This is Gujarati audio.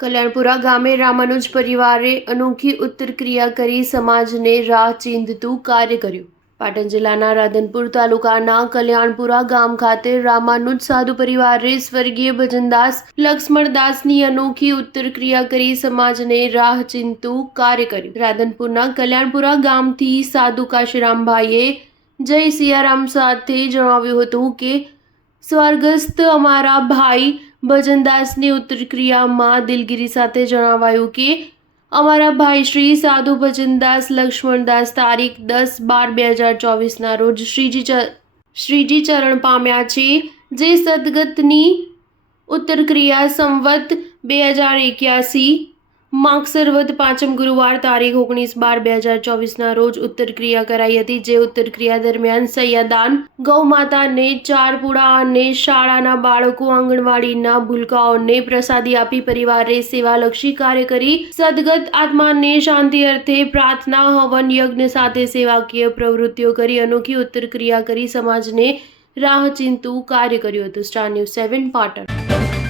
કલ્યાણપુરા ગામે રામાનુજ પરિવારે અનોખી ઉત્તર ક્રિયા કરી સમાજને રાહ ચીંધતું કાર્ય કર્યું. પાટણ જિલ્લાના રાધનપુર તાલુકાના કલ્યાણપુરા ગામ ખાતે રામાનુજ સાધુ પરિવારે સ્વર્ગીય ભજનદાસ લક્ષ્મણદાસની અનોખી ઉત્તર ક્રિયા કરી સમાજને રાહ ચીંધતું કાર્ય કર્યું. રાધનપુરના કલ્યાણપુરા ગામથી સાધુ કાશીરામભાઈએ જય સિયારામ સાથે જણાવ્યું હતું કે, સ્વર્ગસ્થ અમારા ભાઈ ભજનદાસની ઉત્તર ક્રિયામાં દિલગીરી સાથે જણાવાયું કે, અમારા ભાઈ શ્રી સાધુ ભજનદાસ લક્ષ્મણદાસ તારીખ દસ બાર બે હજાર ચોવીસના રોજ શ્રીજી શ્રીજી ચરણ પામ્યા છે, જે સદગતની ઉત્તર ક્રિયા સંવત બે હજાર એક્યાસી માગસરવદ પાંચમ ગુરુવાર તારીખ ઓગણીસ બાર બે હજાર ચોવીસના રોજ ઉત્તર ક્રિયા કરાઈ હતી, જે ઉત્તર ક્રિયા દરમિયાન સૈયાદાન, ગૌમાતાને ચારપુડા અને શાળાના બાળકો આંગણવાડીના ભૂલકાઓને પ્રસાદી આપી પરિવારે સેવાલક્ષી કાર્ય કરી, સદગત આત્માને શાંતિ અર્થે પ્રાર્થના, હવન, યજ્ઞ સાથે સેવાકીય પ્રવૃત્તિઓ કરી અનોખી ઉત્તર ક્રિયા કરી, સમાજને રાહચિંતુ કાર્ય કર્યું હતું. સ્ટાર ન્યૂઝ સેવન પાટણ